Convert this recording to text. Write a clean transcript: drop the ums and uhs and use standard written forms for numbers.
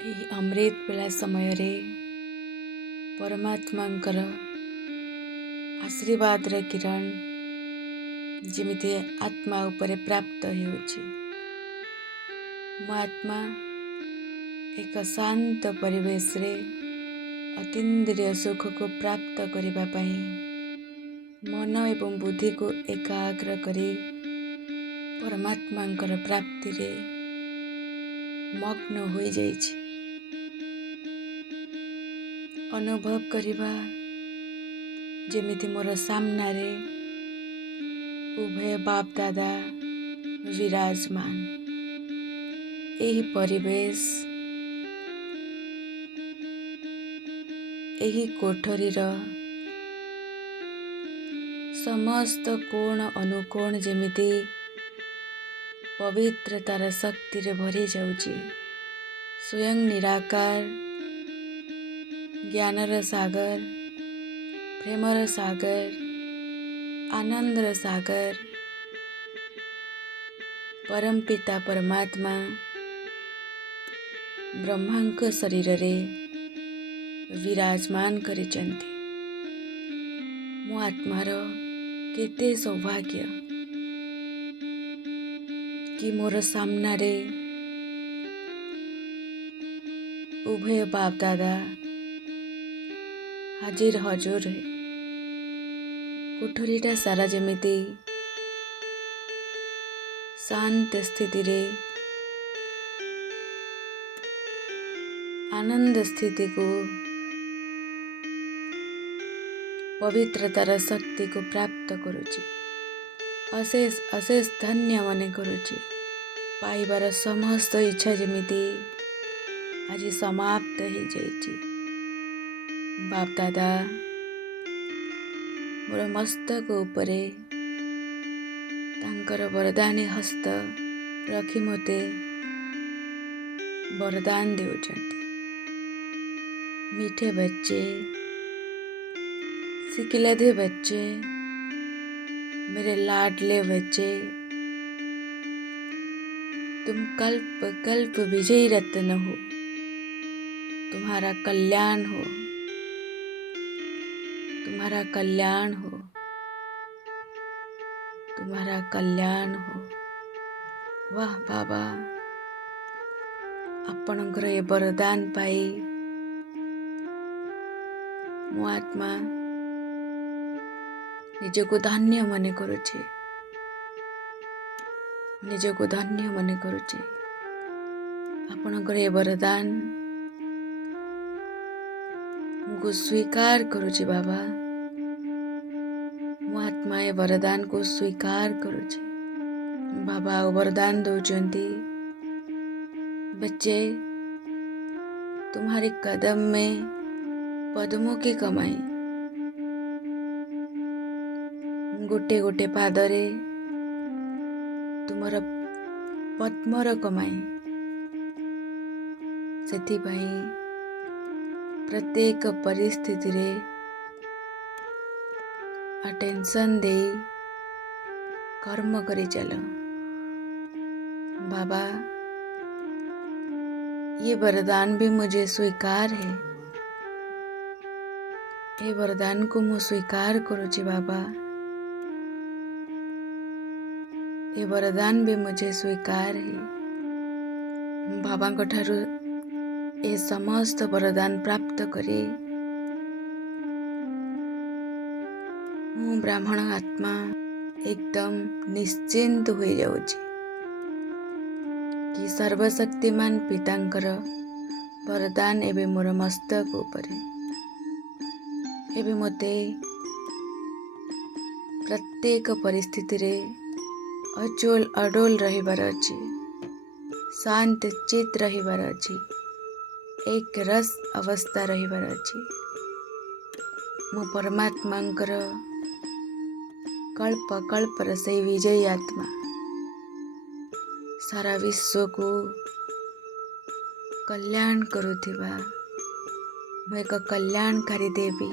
ଏହି ଅମୃତ ବେଳା ସମୟରେ ପରମାତ୍ମାଙ୍କର ଆଶୀର୍ବାଦର କିରଣ ଯେମିତି ଆତ୍ମା ଉପରେ ପ୍ରାପ୍ତ ହେଉଛି। ମୋ ଆତ୍ମା ଏକ ଶାନ୍ତ ପରିବେଶରେ ଅତୀନ୍ଦ୍ରିୟ ସୁଖକୁ ପ୍ରାପ୍ତ କରିବା ପାଇଁ ମନ ଏବଂ ବୁଦ୍ଧିକୁ ଏକାଗ୍ର କରି ପରମାତ୍ମାଙ୍କର ପ୍ରାପ୍ତିରେ ମଗ୍ନ ହୋଇଯାଇଛି। ଅନୁଭବ କରିବା ଯେମିତି ମୋର ସାମ୍ନାରେ ଉଭୟ ବାପ ଦାଦା ବିରାଜମାନ। ଏହି ପରିବେଶ, ଏହି କୋଠରୀର ସମସ୍ତ କୋଣ ଅନୁକୋଣ ଯେମିତି ପବିତ୍ରତାର ଶକ୍ତିରେ ଭରି ଯାଉଛି। ସ୍ୱୟଂ ନିରାକାର ଜ୍ଞାନର ସାଗର, ପ୍ରେମର ସାଗର, ଆନନ୍ଦର ସାଗର ପରମ ପିତା ପରମାତ୍ମା ବ୍ରହ୍ମାଙ୍କ ଶରୀରରେ ବିରାଜମାନ କରିଛନ୍ତି। ମୋ ଆତ୍ମାର କେତେ ସୌଭାଗ୍ୟ କି ମୋର ସାମ୍ନାରେ ଉଭୟ ବାପ ଦାଦା ହାଜିର ହଜୁର। କୋଠରୀଟା ସାରା ଯେମିତି ଶାନ୍ତ ସ୍ଥିତିରେ ଆନନ୍ଦ ସ୍ଥିତିକୁ ପବିତ୍ରତାର ଶକ୍ତିକୁ ପ୍ରାପ୍ତ କରୁଛି। ଅଶେଷ ଅଶେଷ ଧନ୍ୟ ମନେ କରୁଛି। ପାଇବାର ସମସ୍ତ ଇଚ୍ଛା ଯେମିତି ଆଜି ସମାପ୍ତ ହେଇଯାଇଛି। ବାପ ଦାଦା ମୋର ମସ୍ତକ ଉପରେ ତାଙ୍କର ବରଦାନୀ ହସ୍ତ ରଖି ମୋତେ वरदान देउछन्ति। मीठे बच्चे, सिकिलधे बच्चे, मेरे लाडले बच्चे, तुम कल्प कल्प विजयी रत्न हो। तुम्हारा कल्याण हो, तुम्हारा कल्याण हो, तुम्हारा कल्याण हो। वाह बाबा, आपणकर ए वरदान पाई मो आत्मा निजको धन्य मने करुचे, निजको धन्य मने करुचे। आपणकर ए वरदान मुझको स्वीकार करुचे बाबा। मो आत्मा ए वरदान को स्वीकार करुचे। बाबा वरदान दौचंती, बच्चे तुम्हारे कदम में पद्मों की कमाई, गोटे गोटे पादरे तुमर पद्मर कमाई। सेथिपाई प्रत्येक परिस्थिति रे अटेंशन दे कर्म करी चलो। बाबा ये वरदान भी मुझे स्वीकार है। ये वरदान को मैं स्वीकार करुची बाबा। ये वरदान भी मुझे स्वीकार है। बाबा को ठारू ए समस्त वरदान प्राप्त करे मु ब्राह्मण आत्मा एकदम निश्चिंत हो जाउची कि सर्वशक्तिमान पितांकर वरदान एवं मोर मस्तक उपरे एवं मते प्रत्येक परिस्थिति रे अचल अडोल रहिबार अछि, शांत चित रहिबार अछि, एक रस अवस्था रहिबार अछि। मो परमात्मांकर कल्प कल्पर से विजयी आत्मा सारा विश्व को कल्याण करुथिबा मैं एक कल्याणकारी देवी।